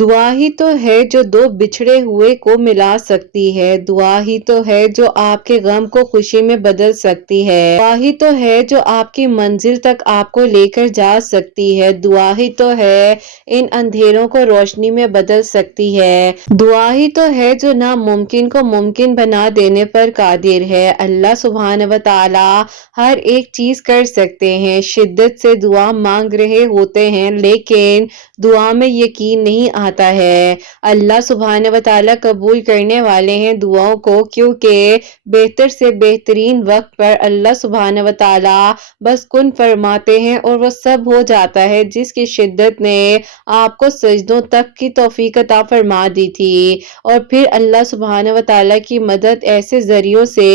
دعا ہی تو ہے جو دو بچھڑے ہوئے کو ملا سکتی ہے، دعا ہی تو ہے جو آپ کے غم کو خوشی میں بدل سکتی ہے، دعا ہی تو ہے جو آپ کی منزل تک آپ کو لے کر جا سکتی ہے، دعا ہی تو ہے ان اندھیروں کو روشنی میں بدل سکتی ہے، دعا ہی تو ہے جو ناممکن کو ممکن بنا دینے پر قادر ہے۔ اللہ سبحانہ و تعالی ہر ایک چیز کر سکتے ہیں، شدت سے دعا مانگ رہے ہوتے ہیں لیکن دعا میں یقین نہیں آتا ہے۔ اللہ سبحانہ و تعالی قبول کرنے والے ہیں دعاؤں کو، کیونکہ بہتر سے بہترین وقت پر اللہ سبحانہ و تعالی بس کن فرماتے ہیں اور وہ سب ہو جاتا ہے، جس کی شدت نے آپ کو سجدوں تک کی توفیق عطا فرما دی تھی، اور پھر اللہ سبحانہ و تعالی کی مدد ایسے ذریعوں سے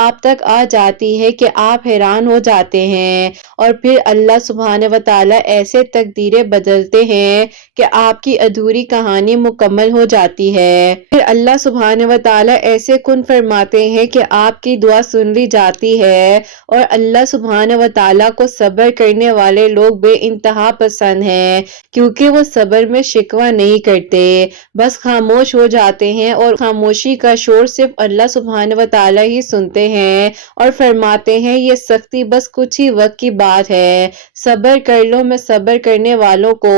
آپ تک آ جاتی ہے کہ آپ حیران ہو جاتے ہیں، اور پھر اللہ سبحانہ و تعالی ایسے تقدیریں بدلتے ہیں کہ آپ کی ادھوری کہانی مکمل ہو جاتی ہے۔ پھر اللہ سبحانہ و تعالی ایسے کن فرماتے ہیں کہ آپ کی دعا سن لی جاتی ہے، اور اللہ سبحانہ و تعالی کو صبر کرنے والے لوگ بے انتہا پسند ہیں، کیونکہ وہ صبر میں شکوہ نہیں کرتے، بس خاموش ہو جاتے ہیں، اور خاموشی کا شور صرف اللہ سبحانہ و تعالی ہی سنتے ہیں، اور فرماتے ہیں یہ سختی بس کچھ ہی وقت کی بات ہے، صبر کر لو، میں صبر کرنے والوں کو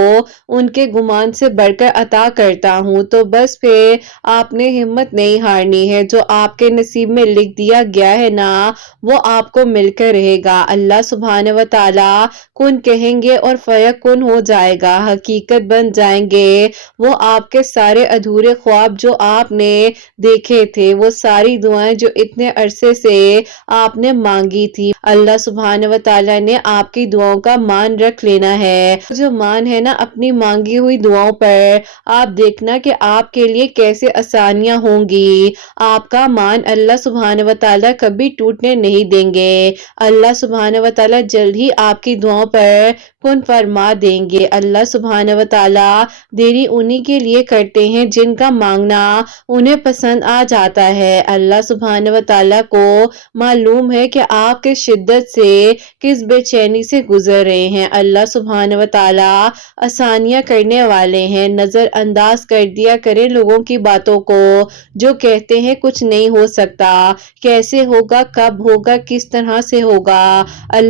ان کے گمان سے بڑھ کر عطا کرتا ہوں۔ تو بس پھر آپ نے ہمت نہیں ہارنی ہے، جو آپ کے نصیب میں لکھ دیا گیا ہے نا وہ آپ کو مل کر رہے گا۔ اللہ سبحانہ و تعالی کن کہیں گے اور فیکن ہو جائے گا، حقیقت بن جائیں گے وہ آپ کے سارے ادھورے خواب جو آپ نے دیکھے تھے، وہ ساری دعائیں جو اتنے عرصے سے آپ نے مانگی تھی، اللہ سبحانہ و تعالی نے آپ کی دعاؤں کا مان رکھ لینا ہے۔ جو مان ہے نا اپنی مانگی ہوئی دعاؤں پر، آپ دیکھنا کہ آپ کے لیے کیسے آسانیاں ہوں گی۔ آپ کا مان اللہ سبحانہ و تعالی کبھی ٹوٹنے نہیں دیں گے۔ اللہ سبحانہ و تعالی جلد ہی آپ کی دعاؤں پر کن فرما دیں گے۔ اللہ سبحانہ و تعالی دیری انہی کے لیے کرتے ہیں جن کا مانگنا انہیں پسند آ جاتا ہے۔ اللہ سبحانہ و تعالی کو معلوم ہے کہ آپ کس شدت سے، کس بے چینی سے گزر رہے ہیں۔ اللہ سبحانہ و تعالی آسانیاں کرنے والے ہیں، نظر انداز کر دیا کریں لوگوں کی باتوں کو جو کہتے ہیں کچھ نہیں ہو سکتا، کیسے ہوگا، کب ہوگا، کس طرح سے ہوگا۔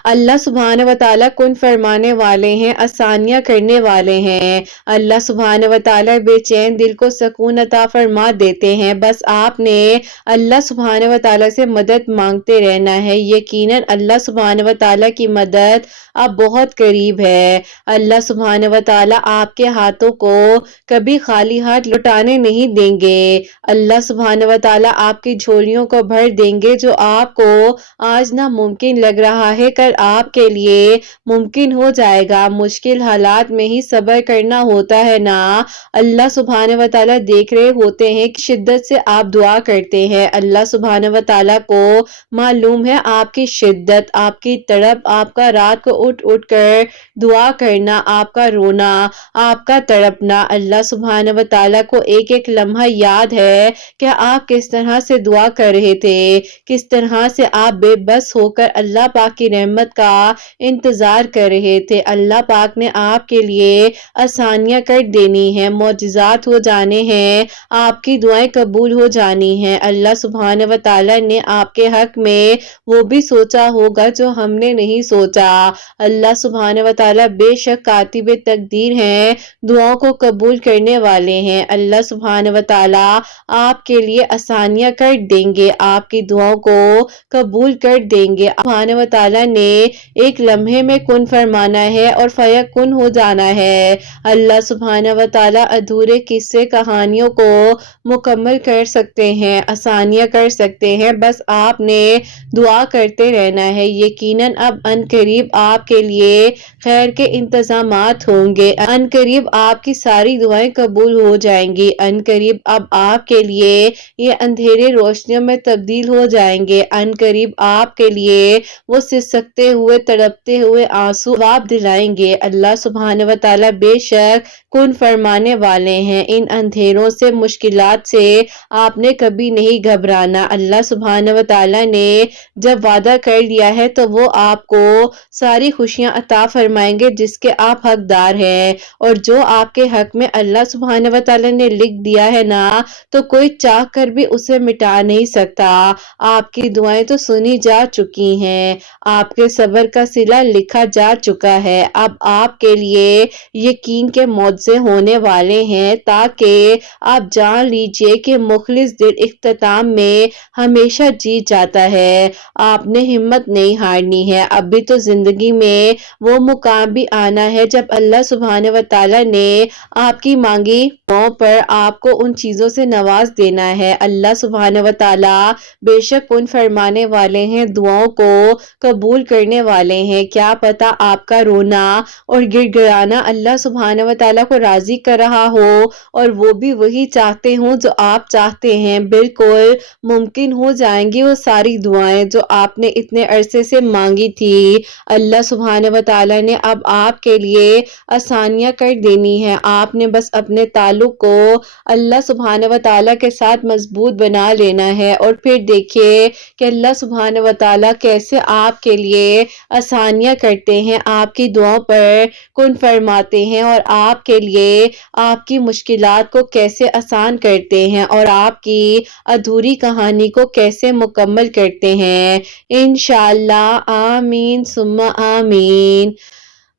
اللہ سبحانہ و تعالی کن فرمانے والے ہیں، آسانیاں کرنے والے ہیں۔ اللہ سبحانہ و تعالی بے چین دل کو سکون عطا فرما دیتے ہیں، بس آپ نے اللہ سبحانہ و تعالی سے مدد مانگتے رہنا ہے، یقیناً اللہ سبحانہ و تعالی کی مدد اب بہت قریب ہے۔ اللہ سبحانہ و تعالی آپ کے ہاتھوں کو کبھی خالی ہاتھ لوٹانے نہیں دیں گے۔ اللہ سبحانہ و تعالی آپ کی جھولیوں کو بھر دیں گے، جو آپ کو آج ناممکن لگ رہا ہے کل آپ کے لیے ممکن ہو جائے گا۔ مشکل حالات میں ہی صبر کرنا ہوتا ہے نا، اللہ سبحانہ و تعالی دیکھ رہے ہوتے ہیں کہ شدت سے آپ دعا کرتے ہیں۔ اللہ سبحانہ و تعالی کو معلوم ہے آپ کی شدت، آپ کی تڑپ، آپ کا رات کو اٹھ اٹھ کر دعا کرنا، آپ کا رونا، آپ کا تڑپنا۔ اللہ سبحانہ و تعالی کو ایک ایک لمحہ یاد ہے کہ آپ کس طرح سے دعا کر رہے تھے، کس طرح سے آپ بے بس ہو کر اللہ پاک کی رحمت کا انتظار کر رہے تھے۔ اللہ پاک نے آپ کے لیے آسانیاں کر دینی ہیں، معجزات ہو جانے ہیں، آپ کی دعائیں قبول ہو جانی ہیں۔ اللہ سبحانہ و تعالی نے آپ کے حق میں وہ بھی سوچا ہوگا جو ہم نے نہیں سوچا۔ اللہ سبحانہ و تعالی بے شک کاتب تقدیر ہیں، دعاؤں کو قبول کرنے والے ہیں۔ اللہ سبحانہ و تعالی آپ کے لیے آسانیاں کر دیں گے، آپ کی دعاؤں کو قبول کر دیں گے۔ سبحانہ و تعالی نے ایک لمحے میں کن فرمانا ہے اور فیکن ہو جانا ہے۔ اللہ سبحانہ و تعالی ادھورے قصے کہانیوں کو مکمل کر سکتے ہیں، آسانیاں کر سکتے ہیں، بس آپ نے دعا کرتے رہنا ہے۔ یقیناً اب ان قریب آپ کے لیے خیر کے انتظامات ہوں گے، ان قریب آپ کی ساری دعائیں قبول ہو جائیں گی، ان قریب اب آپ کے لیے یہ اندھیرے روشنیوں میں تبدیل ہو جائیں گے، ان قریب آپ کے لیے وہ سسکتے ہوئے، تڑپتے ہوئے آنسو جواب دلائیں گے۔ اللہ سبحانہ و تعالیٰ بے شک کن فرمانے والے ہیں۔ ان اندھیروں سے، مشکلات سے آپ نے کبھی نہیں گھبرانا۔ اللہ سبحانہ و تعالیٰ نے جب وعدہ کر لیا ہے تو وہ آپ کو ساری خوشیاں عطا فرمائیں گے جس کے آپ حقدار ہیں، اور جو آپ کے حق میں اللہ سبحانہ و تعالیٰ نے لکھ دیا ہے نا تو کوئی چاہ کر بھی اسے مٹا نہیں سکتا۔ آپ کی دعائیں تو سنی جا چکی ہیں، آپ کے صبر کا صلہ لکھا جا چکا ہے۔ اب آپ کے لیے یقین کے معجزے ہونے والے ہیں تاکہ آپ جان لیجئے کہ مخلص دل اختتام میں ہمیشہ جیت جاتا ہے۔ آپ نے ہمت نہیں ہارنی ہے، اب بھی تو زندگی میں وہ مقام بھی آنا ہے جب اللہ سبحانہ و تعالیٰ نے آپ کی مانگی دعاؤں پر آپ کو ان چیزوں سے نواز دینا ہے۔ اللہ سبحانہ و تعالیٰ بے شک کن فرمانے والے ہیں، دعاؤں کو قبول کرنے والے ہیں۔ کیا پتا آپ کا رونا اور گر گرانا اللہ سبحانہ و تعالیٰ کو راضی کر رہا ہو اور وہ بھی وہی چاہتے ہوں جو آپ چاہتے ہیں۔ بالکل ممکن ہو جائیں گی وہ ساری دعائیں جو آپ نے اتنے عرصے سے مانگی تھی۔ اللہ سبحانہ و تعالیٰ نے اب آپ کے لیے آسانیاں کر دینی ہے۔ آپ نے بس اپنے تعلق کو اللہ سبحانہ و تعالیٰ کے ساتھ مضبوط بنا لینا ہے، اور پھر دیکھیے کہ اللہ سبحانہ و تعالیٰ کیسے آپ کے لیے آسانیاں کرتے ہیں، آپ کی دعاؤں پر کن فرماتے ہیں، اور آپ کے لیے آپ کی مشکلات کو کیسے آسان کرتے ہیں، اور آپ کی ادھوری کہانی کو کیسے مکمل کرتے ہیں۔ انشاءاللہ آمین ثم آمین۔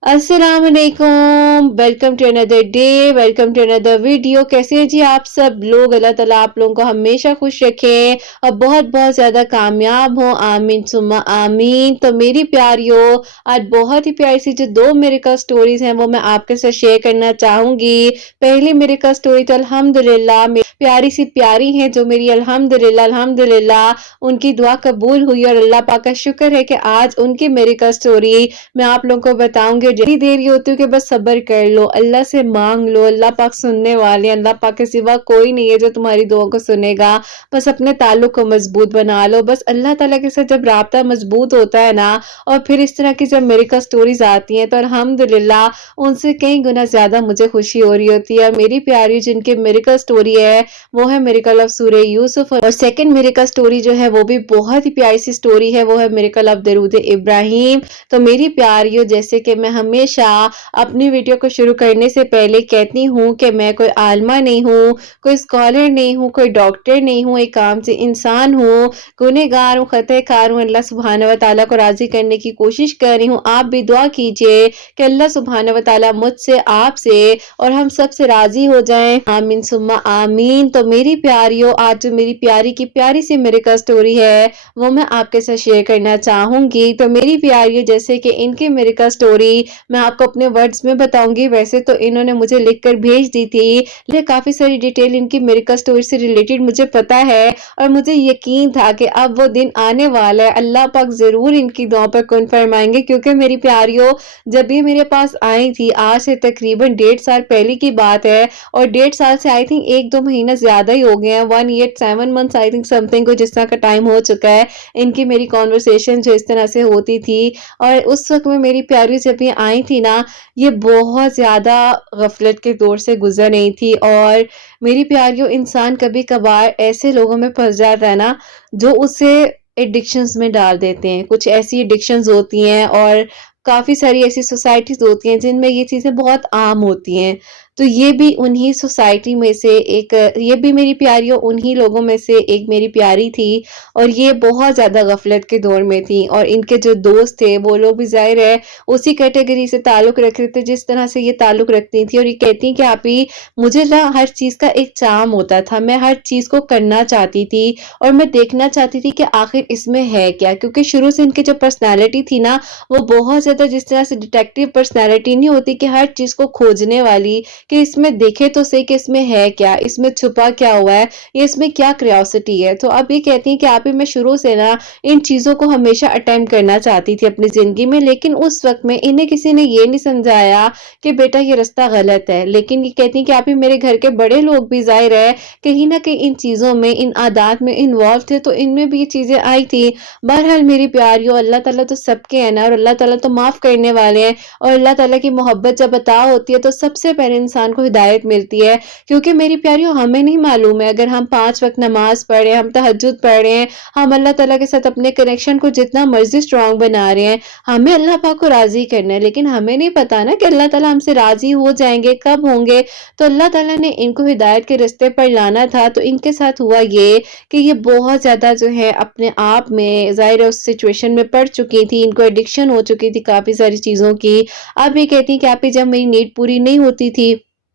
السلام علیکم، welcome to another day, welcome to another video. کیسے ہیں جی آپ سب لوگ؟ اللہ تعالیٰ آپ لوگوں کو ہمیشہ خوش رکھیں اور بہت بہت زیادہ کامیاب ہوں، آمین ثم آمین۔ تو میری پیاریوں، آج بہت ہی پیاری سی جو 2 میریکل سٹوریز ہیں وہ میں آپ کے ساتھ شیئر کرنا چاہوں گی۔ پہلی میریکل سٹوری تو الحمدللہ پیاری سی پیاری ہیں جو میری الحمدللہ ان کی دعا قبول ہوئی، اور اللہ پاک کا شکر ہے کہ آج ان کی میریکل سٹوری میں آپ لوگوں کو بتاؤں گی۔ جتنی دیر یہ ہوتی ہے کہ بس صبر کر لو، اللہ سے مانگ لو، اللہ پاک سننے والے، اللہ پاک کے سوا کوئی نہیں ہے جو تمہاری دعاؤں کو سنے گا۔ بس اپنے تعلق کو مضبوط بنا لو، بس اللہ تعالیٰ کے ساتھ جب رابطہ مضبوط ہوتا ہے نا، اور پھر اس طرح کی جب میریکل سٹوریز آتی ہیں تو الحمدللہ ان سے کئی گنا زیادہ مجھے خوشی ہو رہی ہوتی ہے۔ میری پیاری جن کی میریکل سٹوری ہے وہ ہے میریکل آف سورہ یوسف، اور سیکنڈ میریکل سٹوری جو ہے وہ بھی بہت ہی پیاری سی سٹوری ہے، وہ ہے میریکل آف درود ابراہیم۔ تو میری پیاریوں، جیسے کہ میں ہمیشہ اپنی ویڈیو کو شروع کرنے سے پہلے کہتی ہوں کہ میں کوئی عالمہ نہیں ہوں، کوئی اسکالر نہیں ہوں، کوئی ڈاکٹر نہیں ہوں، ایک عام سے انسان ہوں، گنہگار ہوں، خطا کار ہوں۔ اللہ سبحانہ و تعالیٰ کو راضی کرنے کی کوشش کر رہی ہوں۔ آپ بھی دعا کیجئے کہ اللہ سبحانہ و تعالیٰ مجھ سے، آپ سے اور ہم سب سے راضی ہو جائیں، آمین ثم آمین۔ تو میری پیاریوں، آج جو میری پیاری کی پیاری سی میریکل سٹوری ہے وہ میں آپ کے ساتھ شیئر کرنا چاہوں گی۔ تو میری پیاریوں، جیسے کہ ان کی میریکل سٹوری میں آپ کو اپنے ورڈز میں بتاؤں گی، ویسے تو انہوں نے مجھے لکھ کر بھیج دی تھی، لیکن کافی ساری ڈیٹیل ان کی میریکل سٹوری سے ریلیٹڈ مجھے پتا ہے، اور مجھے یقین تھا کہ اب وہ دن آنے والا ہے، اللہ پاک ضرور ان کی دعاؤں پر کن فرمائیں گے، کیونکہ میری پیاریوں جب یہ میرے پاس آئی تھی آج سے تقریباً 1.5 سال پہلے کی بات ہے، اور 1.5 سال سے آئی تھنک 1-2 مہینہ زیادہ ہی ہو گئے ہیں، 1 year 7 months I think some thing کو جس طرح کا ٹائم ہو چکا ہے ان کی میری کانورسیشن جو اس طرح سے ہوتی تھی۔ اور اس وقت میں میری پیاری جب یہ آئی تھی نا، یہ بہت زیادہ غفلت کے دور سے گزر رہی تھی، اور میری پیاریوں، انسان کبھی کبھار ایسے لوگوں میں پھنس جاتا ہے نا جو اسے ایڈکشنز میں ڈال دیتے ہیں۔ کچھ ایسی ایڈکشنز ہوتی ہیں اور کافی ساری ایسی سوسائٹیز ہوتی ہیں جن میں یہ چیزیں بہت عام ہوتی ہیں، تو یہ بھی انہی سوسائٹی میں سے ایک، یہ بھی میری پیاریوں انہی لوگوں میں سے ایک میری پیاری تھی، اور یہ بہت زیادہ غفلت کے دور میں تھی، اور ان کے جو دوست تھے وہ لوگ بھی ظاہر ہے اسی کیٹیگری سے تعلق رکھتے تھے جس طرح سے یہ تعلق رکھتی تھی، اور یہ کہتی کہ آپ ہی مجھے نا ہر چیز کا ایک چام ہوتا تھا، میں ہر چیز کو کرنا چاہتی تھی اور میں دیکھنا چاہتی تھی کہ آخر اس میں ہے کیا، کیونکہ شروع سے ان کی جو پرسنالٹی تھی نا وہ بہت زیادہ جس طرح سے ڈیٹیکٹیو پرسنالٹی نہیں ہوتی کہ ہر چیز کو کھوجنے والی، کہ اس میں دیکھے تو صحیح کہ اس میں ہے کیا، اس میں چھپا کیا ہوا ہے، یہ اس میں کیا کریوسٹی ہے۔ تو اب یہ کہتی ہیں کہ آپ ہی میں شروع سے نا ان چیزوں کو ہمیشہ اٹیمپٹ کرنا چاہتی تھی اپنی زندگی میں، لیکن اس وقت میں انہیں کسی نے یہ نہیں سمجھایا کہ بیٹا یہ راستہ غلط ہے۔ لیکن یہ کہتی ہیں کہ آپ ہی میرے گھر کے بڑے لوگ بھی ظاہر ہے کہیں نہ کہیں ان چیزوں میں، ان عادات میں انوالو تھے، تو ان میں بھی یہ چیزیں آئی تھی۔ بہرحال میری پیاریوں، اللہ تعالیٰ تو سب کے ہیں نا، اور اللہ تعالیٰ تو معاف کرنے والے ہیں، اور اللہ تعالیٰ کی محبت جب عطا ہوتی ہے تو سب سے پہلے انسان کو ہدایت ملتی ہے۔ کیونکہ میری پیاریوں ہمیں نہیں معلوم ہے، اگر ہم 5 وقت نماز پڑھ رہے ہیں، ہم تہجد پڑھ رہے ہیں، ہم اللہ تعالیٰ کے ساتھ اپنے کنیکشن کو جتنا مرضی اسٹرانگ بنا رہے ہیں، ہمیں اللہ پاک کو راضی کرنا ہے، لیکن ہمیں نہیں پتا نا کہ اللہ تعالیٰ ہم سے راضی ہو جائیں گے، کب ہوں گے۔ تو اللہ تعالیٰ نے ان کو ہدایت کے راستے پر لانا تھا، تو ان کے ساتھ ہوا یہ کہ یہ بہت زیادہ جو ہے اپنے آپ میں ظاہر اس سچویشن میں پڑ چکی تھی، ان کو ایڈکشن ہو چکی تھی کافی ساری چیزوں کی۔ اب یہ کہتی ہیں کہ آپ ہی جب میری نیڈ پوری نہیں ہوتی تھی،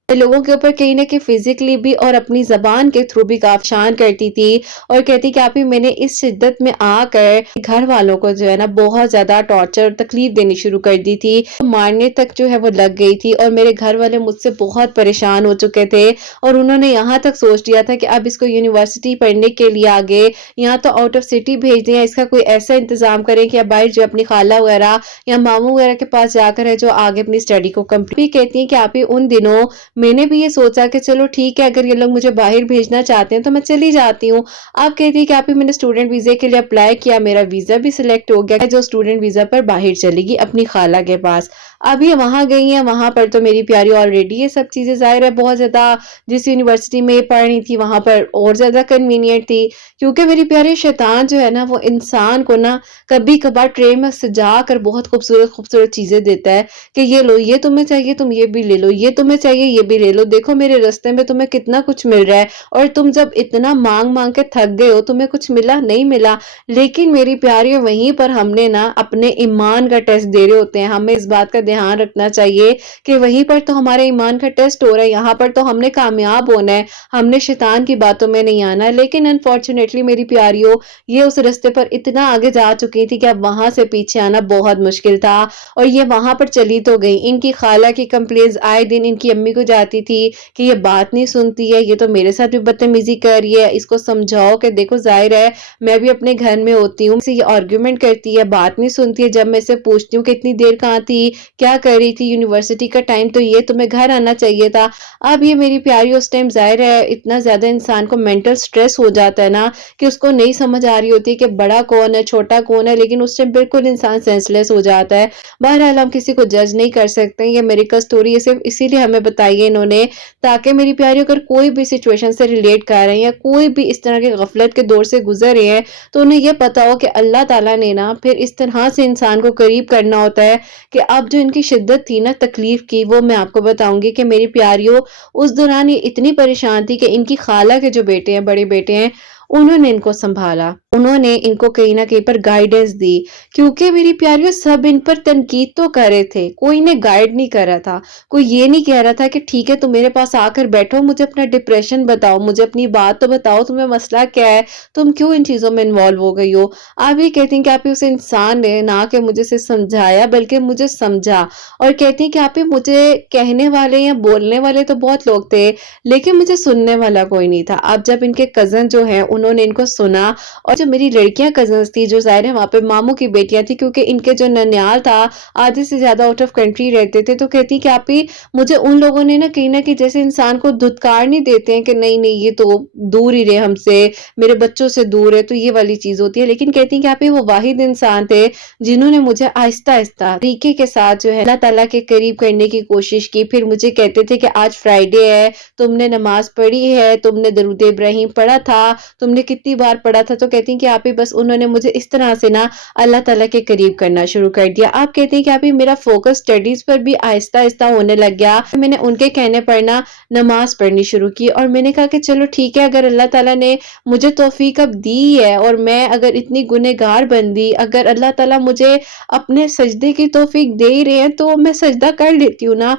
لوگوں کے اوپر کہیں نہ کہیں فزیکلی بھی اور اپنی زبان کے تھرو بھی کافشان کرتی تھی، اور کہتی کہ آپ ہی میں نے اس شدت میں آ کر گھر والوں کو جو ہے نا بہت زیادہ ٹارچر اور تکلیف دینی شروع کر دی تھی، مارنے تک جو ہے وہ لگ گئی تھی، اور میرے گھر والے مجھ سے بہت پریشان ہو چکے تھے، اور انہوں نے یہاں تک سوچ لیا تھا کہ اب اس کو یونیورسٹی پڑھنے کے لیے آگے یا تو آؤٹ آف سٹی بھیج دیں، یا اس کا کوئی ایسا انتظام کریں کہ اب باہر جو اپنی خالہ وغیرہ یا ماموں وغیرہ کے پاس جا کر ہے جو آگے اپنی اسٹڈی کو کمپلیٹ کہتی ہیں کہ آپ ہی ان دنوں میں نے بھی یہ سوچا کہ چلو ٹھیک ہے، اگر یہ لوگ مجھے باہر بھیجنا چاہتے ہیں تو میں چلی جاتی ہوں۔ آپ کہتی ہے کہ آپ ہی میں نے اسٹوڈنٹ ویزے کے لیے اپلائی کیا، میرا ویزا بھی سلیکٹ ہو گیا، جو اسٹوڈنٹ ویزا پر باہر چلے گی اپنی خالہ کے پاس۔ اب یہ وہاں گئی ہیں، وہاں پر تو میری پیاری آلریڈی یہ سب چیزیں ظاہر ہے بہت زیادہ، جس یونیورسٹی میں یہ پڑھ رہی تھی وہاں پر اور زیادہ کنوینئنٹ تھی، کیونکہ میری پیاری شیطان جو ہے نا وہ انسان کو نا کبھی کبھار ٹرے میں سجا کر بہت خوبصورت خوبصورت چیزیں دیتا ہے کہ یہ لو، یہ تمہیں چاہیے تم یہ بھی لے لو، یہ تمہیں چاہیے یہ بھی لے لو، دیکھو میرے راستے میں تمہیں کتنا کچھ مل رہا ہے، اور تم جب اتنا مانگ مانگ کے تھک گئے ہو تمہیں کچھ ملا نہیں ملا۔ لیکن میری پیاری وہیں پر ہم نے نا اپنے ایمان کا ٹیسٹ دے رہے ہوتے ہیں، ہمیں اس بات کا دھیان رکھنا چاہیے کہ وہیں پر تو ہمارے ایمان کا ٹیسٹ ہو رہا ہے، یہاں پر تو ہم نے کامیاب ہونا ہے، ہم نے شیطان کی باتوں میں نہیں آنا۔ لیکن انفارچونیٹلی میری پیاریوں یہ اس راستے پر اتنا آگے جا چکی تھی کہ اب وہاں سے پیچھے آنا بہت مشکل تھا، اور یہ وہاں پر چلی تو گئی، ان کی خالہ کی کمپلینز آئے دن ان کی امی کو جاتی تھی کہ یہ بات نہیں سنتی ہے، یہ تو میرے ساتھ بھی بدتمیزی کر رہی ہے، اس کو سمجھاؤ کہ دیکھو ظاہر ہے میں بھی اپنے گھر میں ہوتی ہوں، سے یہ آرگیومنٹ کرتی ہے، بات نہیں سنتی ہے، جب میں سے پوچھتی ہوں کہ اتنی دیر کہاں تھی، کیا کر رہی تھی، یونیورسٹی کا ٹائم تو یہ تمہیں گھر آنا چاہیے تھا۔ اب یہ میری پیاری اس ٹائم ظاہر ہے اتنا زیادہ انسان کو مینٹل سٹریس ہو جاتا ہے نا کہ اس کو نہیں سمجھ آ رہی ہوتی کہ بڑا کون ہے چھوٹا کون ہے، لیکن اس ٹائم بالکل انسان سینس لیس ہو جاتا ہے۔ بہرحال ہم کسی کو جج نہیں کر سکتے، یہ میریکل سٹوری ہے صرف اسی لیے ہمیں بتائی ہے انہوں نے تاکہ میری پیاری اگر کوئی بھی سچویشن سے ریلیٹ کر رہے ہیں یا کوئی بھی اس طرح کے غفلت کے دور سے گزر رہے ہیں تو انہیں یہ پتا ہو کہ اللہ تعالیٰ نے نا پھر اس طرح سے انسان کو قریب کرنا ہوتا ہے کہ اب جو ان کی شدت تھی نا تکلیف کی، وہ میں آپ کو بتاؤں گی کہ میری پیاریوں اس دوران یہ اتنی پریشان تھی کہ ان کی خالہ کے جو بیٹے ہیں، بڑے بیٹے ہیں، انہوں نے ان کو سنبھالا، انہوں نے ان کو کہیں نہ کہیں پر گائیڈنس دی، کیونکہ میری پیاریوں سب ان پر تنقید تو کر رہے تھے، کوئی نے گائیڈ نہیں کر رہا تھا، کوئی یہ نہیں کہہ رہا تھا کہ ٹھیک ہے تم میرے پاس آ کر بیٹھو، مجھے اپنا ڈپریشن بتاؤ، مجھے اپنی بات تو بتاؤ، تمہیں مسئلہ کیا ہے، تم کیوں ان چیزوں میں انوالو ہو گئی ہو۔ آپ یہ کہتی ہیں کہ آپ اس انسان نے نہ کہ مجھے سے سمجھایا بلکہ مجھے سمجھا، اور کہتی ہیں کہ آپ مجھے کہنے والے یا بولنے والے تو بہت لوگ تھے لیکن مجھے سننے والا کوئی نہیں تھا۔ اب جب ان کے کزن جو ہیں انہوں نے ان کو سنا، اور جو میری لڑکیاں کزنز تھی جو ظاہر ہے وہاں پہ ماموں کی بیٹیاں تھی کیونکہ ان کے جو ننیال تھا آدھے سے زیادہ آؤٹ آف کنٹری رہتے تھے، تو کہتی کہ آپ ہی مجھے ان لوگوں نے نا کہیں نہ کہیں جیسے انسان کو دھتکار نہیں دیتے ہیں کہ نہیں نہیں یہ تو دور ہی رہے ہم سے، میرے بچوں سے دور ہے، تو یہ والی چیز ہوتی ہے، لیکن کہتی کہ آپ ہی وہ واحد انسان تھے جنہوں نے مجھے آہستہ آہستہ طریقے کے ساتھ جو ہے اللہ تعالیٰ کے قریب کرنے کی کوشش کی۔ پھر مجھے کہتے تھے کہ آج فرائیڈے ہے، تم نے نماز پڑھی ہے، تم نے درود ابراہیم پڑھا تھا، تم نے کتنی بار پڑھا تھا، تو کہتی ہیں کہ آپ ہی بس انہوں نے مجھے اس طرح سے نا اللہ تعالیٰ کے قریب کرنا شروع کر دیا۔ آپ کہتے ہیں کہ آپ ہی میرا فوکس سٹڈیز پر بھی آہستہ آہستہ ہونے لگ گیا، میں نے ان کے کہنے پر نا نماز پڑھنی شروع کی، اور میں نے کہا کہ چلو ٹھیک ہے اگر اللہ تعالیٰ نے مجھے توفیق اب دی ہے اور میں اگر اتنی گنہگار بندی، اگر اللہ تعالیٰ مجھے اپنے سجدے کی توفیق دے ہی رہے ہیں تو میں سجدہ کر لیتی ہوں نا۔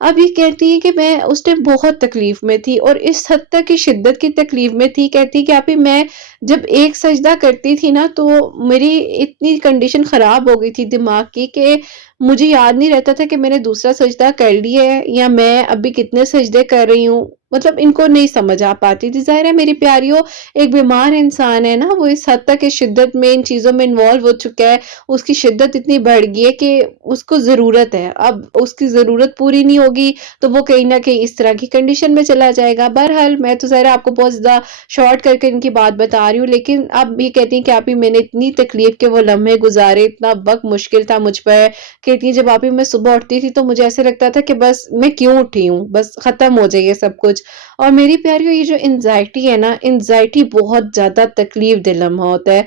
اب یہ کہتی ہے کہ میں اس ٹائم بہت تکلیف میں تھی اور اس حد تک کی شدت کی تکلیف میں تھی، کہتی کہ آپ ہی میں جب ایک سجدہ کرتی تھی نا تو میری اتنی کنڈیشن خراب ہو گئی تھی دماغ کی کہ مجھے یاد نہیں رہتا تھا کہ میں نے دوسرا سجدہ کر لیا ہے یا میں ابھی کتنے سجدے کر رہی ہوں، مطلب ان کو نہیں سمجھ آ پاتی تھی۔ ظاہر ہے میری پیاریوں، ایک بیمار انسان ہے نا، وہ اس حد تک اس شدت میں ان چیزوں میں انوالو ہو چکا ہے، اس کی شدت اتنی بڑھ گئی ہے کہ اس کو ضرورت ہے، اب اس کی ضرورت پوری نہیں ہوگی تو وہ کہیں نہ کہیں اس طرح کی کنڈیشن میں چلا جائے گا۔ بہرحال میں تو ظاہر ہے آپ کو بہت زیادہ شارٹ کر کے ان کی بات بتا رہی ہوں، لیکن اب یہ کہتی ہیں کہ آپ ہی میں نے اتنی تکلیف کے وہ لمحے گزارے، اتنا وقت مشکل تھا مجھ پر، کہتی ہیں جب آپ ہی میں صبح اٹھتی تھی تو مجھے ایسے لگتا تھا کہ بس میں کیوں اٹھی ہوں، بس ختم ہو جائے یہ سب کچھ۔ اور میری پیاریوں، یہ جو انزائٹی ہے نا، انزائٹی بہت زیادہ تکلیف دہ لمحہ ہوتا ہے،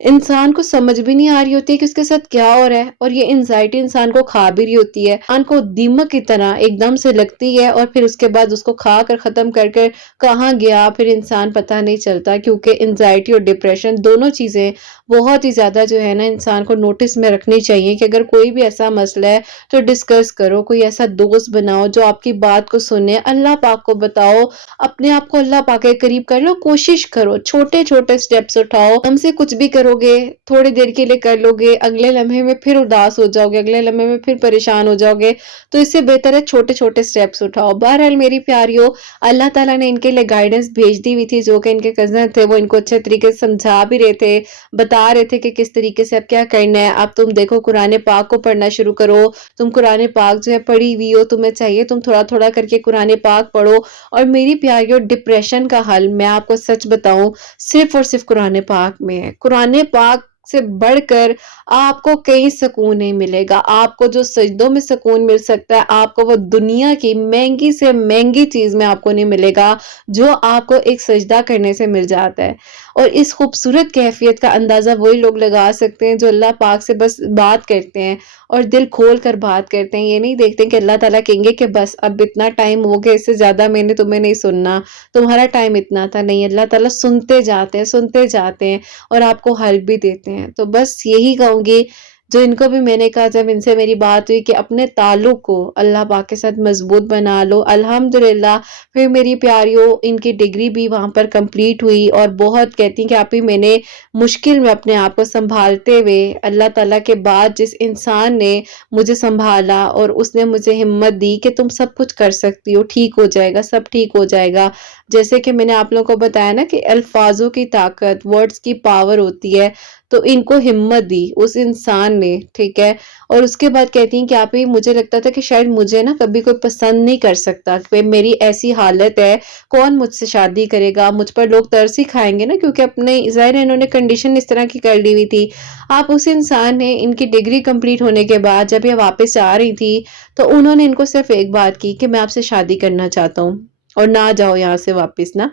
انسان کو سمجھ بھی نہیں آ رہی ہوتی ہے کہ اس کے ساتھ کیا ہو رہا ہے، اور یہ انزائٹی انسان کو کھا بھی رہی ہوتی ہے، انسان کو دیمک کی طرح ایک دم سے لگتی ہے، اور پھر اس کے بعد اس کو کھا کر ختم کر کر کہاں گیا پھر انسان پتہ نہیں چلتا، کیونکہ انزائٹی اور ڈپریشن دونوں چیزیں بہت ہی زیادہ جو ہے نا انسان کو نوٹس میں رکھنی چاہیے کہ اگر کوئی بھی ایسا مسئلہ ہے تو ڈسکس کرو، کوئی ایسا دوست بناؤ جو آپ کی بات کو سنے، اللہ پاک کو بتاؤ، اپنے آپ کو اللہ پاک کے قریب کر لو، کوشش کرو، چھوٹے چھوٹے سٹیپس اٹھاؤ، ہم سے کچھ بھی کرو گے تھوڑی دیر کے لیے کر لو گے، اگلے لمحے میں پھر اداس ہو جاؤ گے، اگلے لمحے میں پھر پریشان ہو جاؤ گے، تو اس سے بہتر ہے چھوٹے چھوٹے سٹیپس اٹھاؤ۔ بہرحال میری پیاریوں، اللہ تعالیٰ نے ان کے لیے گائیڈنس بھیج دی ہوئی تھی، جو کہ ان کے کزن تھے وہ ان کو اچھے طریقے سے سمجھا بھی رہے تھے، بتا رہے تھے کہ کس طریقے سے اب کیا کرنا ہے۔ اب تم دیکھو قرآن پاک کو پڑھنا شروع کرو، تم قرآن پاک جو ہے پڑھی ہوئی ہو، تمہیں چاہیے تم تھوڑا تھوڑا کر کے قرآن پاک پڑھو۔ اور میری پیاریوں، ڈپریشن کا حل میں آپ کو سچ بتاؤں صرف اور صرف قرآن پاک میں ہے۔ قرآن پاک سے بڑھ کر آپ کو کہیں سکون نہیں ملے گا۔ آپ کو جو سجدوں میں سکون مل سکتا ہے، آپ کو وہ دنیا کی مہنگی سے مہنگی چیز میں آپ کو نہیں ملے گا، جو آپ کو ایک سجدہ کرنے سے مل جاتا ہے۔ اور اس خوبصورت کیفیت کا اندازہ وہی لوگ لگا سکتے ہیں جو اللہ پاک سے بس بات کرتے ہیں اور دل کھول کر بات کرتے ہیں، یہ نہیں دیکھتے کہ اللہ تعالیٰ کہیں گے کہ بس اب اتنا ٹائم ہو گیا، اس سے زیادہ میں نے تمہیں نہیں سننا، تمہارا ٹائم اتنا تھا۔ نہیں، اللہ تعالیٰ سنتے جاتے ہیں اور آپ کو حل بھی دیتے ہیں۔ تو بس یہی کہوں گی، جو ان کو بھی میں نے کہا جب ان سے میری بات ہوئی، کہ اپنے تعلق کو اللہ پاک کے ساتھ مضبوط بنا لو۔ الحمدللہ پھر میری پیاریوں، ان کی ڈگری بھی وہاں پر کمپلیٹ ہوئی، اور بہت کہتی ہیں کہ آپ ہی میں نے مشکل میں اپنے آپ کو سنبھالتے ہوئے، اللہ تعالیٰ کے بعد جس انسان نے مجھے سنبھالا اور اس نے مجھے ہمت دی کہ تم سب کچھ کر سکتی ہو، ٹھیک ہو جائے گا، سب ٹھیک ہو جائے گا۔ جیسے کہ میں نے آپ لوگوں کو بتایا نا کہ الفاظوں کی طاقت، ورڈز کی پاور ہوتی ہے، تو ان کو ہمت دی اس انسان نے، ٹھیک ہے۔ اور اس کے بعد کہتی ہیں کہ آپ ہی مجھے لگتا تھا کہ شاید مجھے نا کبھی کوئی پسند نہیں کر سکتا، کہ میری ایسی حالت ہے، کون مجھ سے شادی کرے گا، مجھ پر لوگ ترس ہی کھائیں گے نا، کیونکہ اپنے ظاہر ہے انہوں نے کنڈیشن اس طرح کی کر لی ہوئی تھی۔ آپ اس انسان نے ان کی ڈگری کمپلیٹ ہونے کے بعد جب یہ واپس آ رہی تھی تو انہوں نے ان کو صرف ایک بات کی کہ میں آپ سے شادی کرنا چاہتا ہوں اور نہ جاؤ یہاں سے واپس نا۔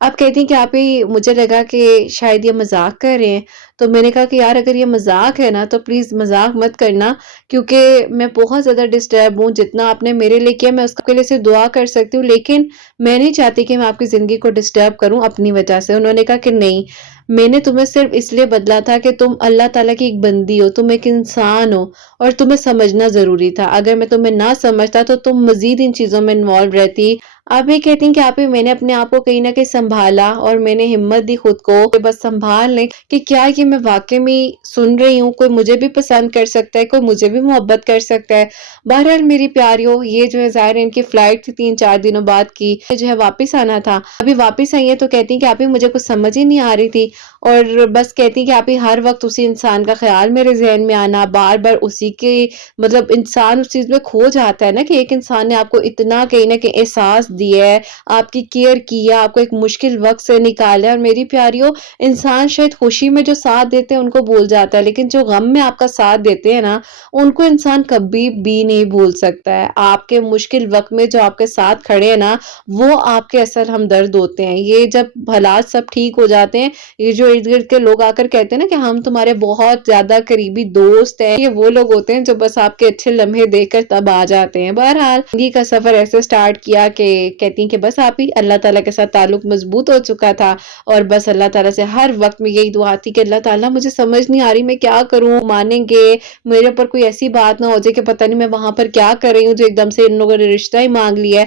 آپ کہتی ہیں کہ آپ ہی مجھے لگا کہ شاید یہ مذاق کر رہے ہیں، تو میں نے کہا کہ یار اگر یہ مذاق ہے نا تو پلیز مذاق مت کرنا، کیونکہ میں بہت زیادہ ڈسٹرب ہوں، جتنا آپ نے میرے لیے کیا میں اس کے لیے صرف دعا کر سکتی ہوں، لیکن میں نہیں چاہتی کہ میں آپ کی زندگی کو ڈسٹرب کروں اپنی وجہ سے۔ انہوں نے کہا کہ نہیں، میں نے تمہیں صرف اس لیے بدلا تھا کہ تم اللہ تعالیٰ کی ایک بندی ہو، تم ایک انسان ہو، اور تمہیں سمجھنا ضروری تھا۔ اگر میں تمہیں نہ سمجھتا تو تم مزید ان چیزوں میں انوالو رہتی۔ آپ یہ کہتی ہیں کہ آپ ہی میں نے اپنے آپ کو کہیں نہ کہیں سنبھالا، اور میں نے ہمت دی خود کو کہ بس سنبھال لیں کہ کیا یہ میں واقعی میں سن رہی ہوں، کوئی مجھے بھی پسند کر سکتا ہے، کوئی مجھے بھی محبت کر سکتا ہے۔ بہرحال میری پیاریوں، یہ جو ہے ظاہر ہے ان کی فلائٹ تھی 3-4 دنوں بعد کی، جو ہے واپس آنا تھا، ابھی واپس آئی ہیں تو کہتی ہیں کہ آپ ہی مجھے کچھ سمجھ ہی نہیں آ رہی تھی، اور بس کہتی ہیں کہ آپ ہی ہر وقت اسی انسان کا خیال میرے ذہن میں آنا، بار بار اسی کے مطلب انسان اس چیز میں کھو جاتا ہے نا کہ ایک انسان نے آپ کو اتنا کہیں نہ کہیں احساس دیا ہے، آپ کی کیئر کیا، آپ کو ایک مشکل وقت سے نکالا ہے۔ اور میری پیاریوں، انسان شاید خوشی میں جو ساتھ دیتے ہیں ان کو بھول جاتا ہے، لیکن جو غم میں آپ کا ساتھ دیتے ہیں نا، ان کو انسان کبھی بھی نہیں بھول سکتا ہے۔ آپ کے مشکل وقت میں جو آپ کے ساتھ کھڑے ہیں نا، وہ آپ کے اصل ہمدرد ہوتے ہیں۔ یہ جب حالات سب ٹھیک ہو جاتے ہیں، یہ جو ارد گرد کے لوگ آ کر کہتے ہیں نا کہ ہم تمہارے بہت زیادہ قریبی دوست ہیں، یہ وہ لوگ ہوتے ہیں جو بس آپ کے اچھے لمحے دیکھ کر تب آ جاتے ہیں۔ بہرحال زندگی کا سفر ایسے سٹارٹ کیا کہ کہتی ہیں کہ بس آپ ہی اللہ تعالیٰ کے ساتھ تعلق مضبوط ہو چکا تھا، اور بس اللہ تعالیٰ سے ہر وقت میں یہی دعا تھی کہ اللہ تعالیٰ مجھے سمجھ نہیں آ رہی میں کیا کروں، مانیں گے میرے اوپر کوئی ایسی بات نہ ہو جائے کہ پتہ نہیں میں وہاں پر کیا کر رہی ہوں جو ایک دم سے ان لوگوں نے رشتہ ہی مانگ لیا ہے۔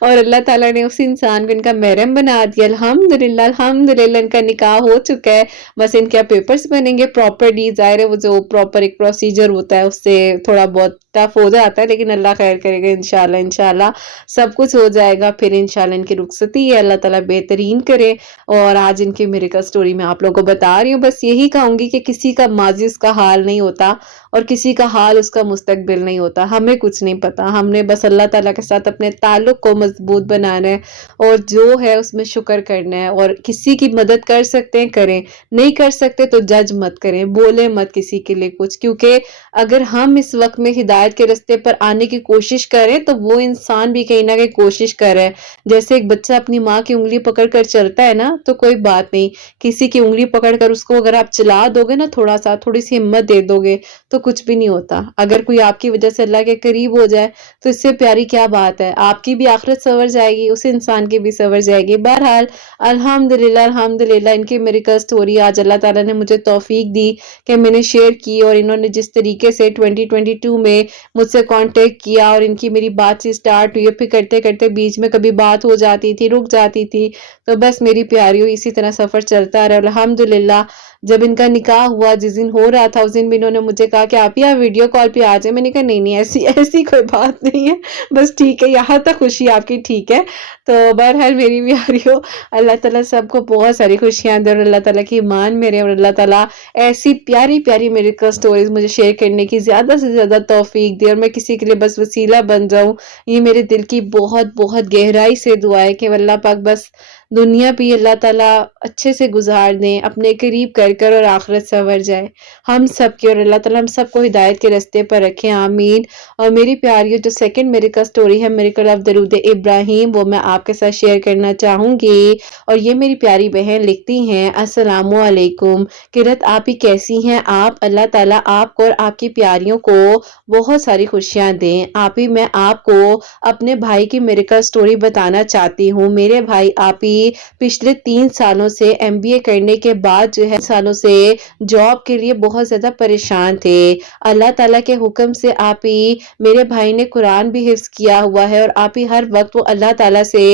اور اللہ تعالیٰ نے اس انسان کو ان کا محرم بنا دیا. الحمدللہ الحمدللہ ان کا نکاح ہو چکا ہے. بس ان کے پیپرز بنیں گے پراپرلی. ظاہر ہے وہ جو پراپر ایک پروسیجر ہوتا ہے اس سے تھوڑا بہت ٹف ہو جاتا ہے، لیکن اللہ خیر کرے گا انشاءاللہ. انشاءاللہ سب کچھ ہو جائے گا. پھر انشاءاللہ ان کی رخصتی ہے، اللہ تعالیٰ بہترین کرے. اور آج ان کی میریکل سٹوری میں آپ لوگوں کو بتا رہی ہوں. بس یہی کہوں گی کہ کسی کا ماضی اس کا حال نہیں ہوتا اور کسی کا حال اس کا مستقبل نہیں ہوتا. ہمیں کچھ نہیں پتا. ہم نے بس اللہ تعالیٰ کے ساتھ اپنے تعلق کو مضبوط بنانا ہے اور جو ہے اس میں شکر کرنا ہے. اور کسی کی مدد کر سکتے ہیں کریں، نہیں کر سکتے تو جج مت کریں، بولیں مت کسی کے لیے کچھ. کیونکہ اگر ہم اس وقت میں ہدایت کے راستے پر آنے کی کوشش کریں تو وہ انسان بھی کہیں نہ کہیں کوشش کر رہا ہے. جیسے ایک بچہ اپنی ماں کی انگلی پکڑ کر چلتا ہے نا تو کوئی بات نہیں. کسی کی انگلی پکڑ کر اس کو اگر آپ چلا دو گے نا، تھوڑی سی ہمت دے دو گے تو کچھ بھی نہیں ہوتا. اگر کوئی آپ کی وجہ سے اللہ کے قریب ہو جائے تو اس سے پیاری کیا بات ہے. آپ کی بھی آخرت سنور جائے گی، اس انسان کی بھی سنور جائے گی. بہرحال الحمدللہ الحمدللہ ان کی میریکل سٹوری آج اللہ تعالیٰ نے مجھے توفیق دی کہ میں نے شیئر کی. اور انہوں نے جس طریقے سے 2022 میں مجھ سے کانٹیکٹ کیا اور ان کی میری بات سے سٹارٹ ہوئی، پھر کرتے کرتے بیچ میں کبھی بات ہو جاتی تھی، رک جاتی تھی. تو بس میری پیاریوں اسی طرح سفر چلتا رہا. الحمدللہ جب ان کا نکاح ہوا، جس دن ہو رہا تھا اس دن بھی انہوں نے مجھے کہا کہ آپ ہی ویڈیو کال پہ آ جائیں. میں نے کہا نہیں ایسی کوئی بات نہیں ہے، بس ٹھیک ہے یہاں تک خوشی آپ کی ٹھیک ہے. تو بہرحال میری پیاریوں اللہ تعالیٰ سب کو بہت ساری خوشیاں دے اور اللہ تعالیٰ کی ایمان میرے اور اللہ تعالیٰ ایسی پیاری پیاری میریکل سٹوریز مجھے شیئر کرنے کی زیادہ سے زیادہ توفیق دے اور میں کسی کے لیے بس وسیلہ بن جاؤں. یہ میرے دل کی بہت بہت گہرائی سے دعا ہے کہ اللہ پاک بس دنیا بھی اللہ تعالیٰ اچھے سے گزار دیں، اپنے قریب کر اور آخرت سنور جائے ہم سب کی. اور اللہ تعالیٰ ہم سب کو ہدایت کے راستے پر رکھیں، آمین. اور میری پیاریوں جو سیکنڈ میریکل سٹوری ہے میریکل آف درود ابراہیم، وہ میں آپ کے ساتھ شیئر کرنا چاہوں گی. اور یہ میری پیاری بہن لکھتی ہیں السلام علیکم قرت، آپ ہی کیسی ہیں آپ؟ اللہ تعالیٰ آپ کو اور آپ کی پیاریوں کو بہت ساری خوشیاں دیں. آپ ہی میں آپ کو اپنے بھائی کی میریکل سٹوری بتانا چاہتی ہوں. میرے بھائی آپ ہی پچھلے 3 سالوں سے MBA کرنے کے بعد جو ہے سالوں سے جاب کے لیے بہت زیادہ پریشان تھے. اللہ تعالیٰ کے حکم سے آپ ہی میرے بھائی نے قرآن بھی حفظ کیا ہوا ہے اور آپ ہی ہر وقت وہ اللہ تعالیٰ سے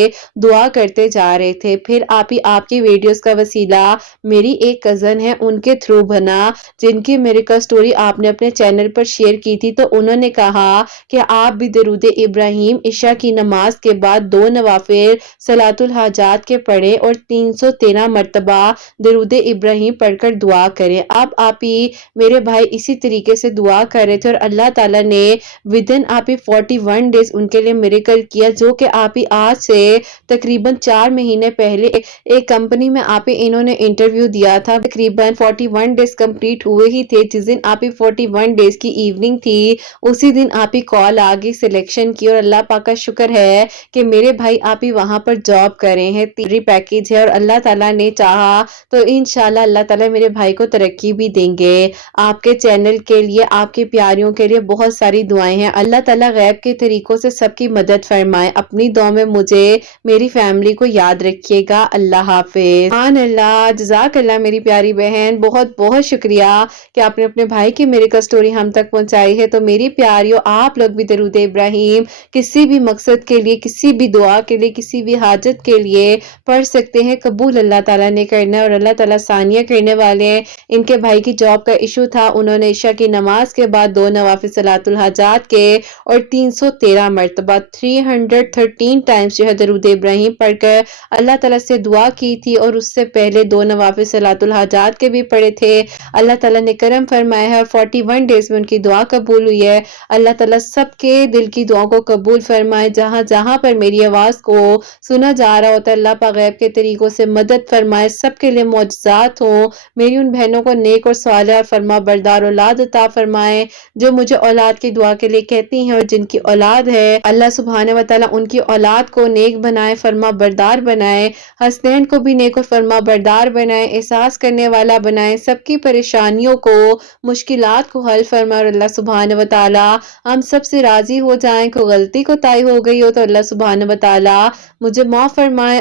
دعا کرتے جا رہے تھے. پھر آپ ہی آپ کی ویڈیوز کا وسیلہ میری ایک کزن ہے ان کے تھرو بنا، جن کی میریکل سٹوری آپ نے اپنے چینل پر شیئر کی تھی. تو انہوں نے کہا کہ آپ بھی درود ابراہیم عشاء کی نماز کے بعد 2 نوافل صلاۃ الحاجات کے پڑھیں اور 313 مرتبہ درود ابراہیم پڑھ کر دعا کریں. آپ ہی میرے بھائی اسی طریقے سے دعا کر رہے تھے اور اللہ تعالیٰ نے ودن آپ ہی 41 ڈیز ان کے لیے میریکل کیا، جو کہ آپ ہی آج سے تقریباً 4 مہینے پہلے ایک کمپنی میں آپ ہی انہوں نے انٹرویو دیا تھا. تقریباً 41 ڈیز کمپلیٹ ہوئے ہی تھے. جس دن آپ ہی 41 ڈیز کی ایوننگ تھی اسی دن آپ ہی کال آگئی سلیکشن کی. اور اللہ پاک کا شکر ہے کہ میرے بھائی آپ ہی وہاں پر جاب کر رہے ہیں، تیسری پیکیج ہے. اور اللہ تعالیٰ نے چاہا تو انشاءاللہ اللہ تعالیٰ میرے بھائی کو ترقی بھی دیں گے. آپ کے چینل کے لیے، آپ کے پیاریوں کے لیے بہت ساری دعائیں ہیں. اللہ تعالیٰ غیب کے طریقوں سے سب کی مدد فرمائے. اپنی دعا میں مجھے میری فیملی کو یاد رکھیے گا. اللہ حافظ. سبحان اللہ، جزاک اللہ میری پیاری بہن، بہت بہت شکریہ کہ آپ نے اپنے بھائی کی میریکل سٹوری ہم تک پہنچائی ہے. تو میری پیاریوں آپ لوگ بھی درود ابراہیم کسی بھی مقصد کے لیے، کسی بھی دعا کے لیے، کسی بھی حاجت کے لیے پڑھ سکتے ہیں. قبول اللہ تعالیٰ نے کرنا ہے اور اللہ تعالیٰ ثانیہ کرنے والے ہیں. ان کے بھائی کی جاب کا ایشو تھا، انہوں نے عشاء کی نماز کے بعد 2 نوافل صلاۃ الحاجات کے اور 313 مرتبہ 313 ٹائمز جو ہے درود ابراہیم پڑھ کر اللہ تعالیٰ سے دعا کی تھی. اور اس سے پہلے 2 نوافل صلاۃ الحاجات کے بھی پڑھے تھے. اللہ تعالیٰ نے کرم فرمایا ہے اور 41 ڈیز میں ان کی دعا قبول ہوئی ہے. اللہ تعالیٰ سب کے دل کی دعاوں کو قبول فرمائے. جہاں جہاں پر میری آواز کو سنا جا رہا ہوتا ہے اللہ پاک غیب کے طریقوں سے مدد فرمائے، سب کے لیے معجزات ہوں. میری ان بہنوں کو نیک اور صالح اور فرما بردار اولاد عطا فرمائے جو مجھے اولاد کی دعا کے لیے کہتی ہیں. اور جن کی اولاد ہے اللہ سبحانہ و تعالیٰ ان کی اولاد کو نیک بنائے، فرما بردار بنائے، حسنین کو بھی نیک اور فرما بردار بنائے، احساس کرنے والا بنائے، سب کی پریشانیوں کو، مشکلات کو حل فرمائے. اور اللہ سبحانہ و تعالیٰ ہم سب سے راضی ہو جائیں. کوئی غلطی کوتاہی ہو گئی ہو تو اللہ سبحانہ و تعالیٰ مجھے معاف فرمائے.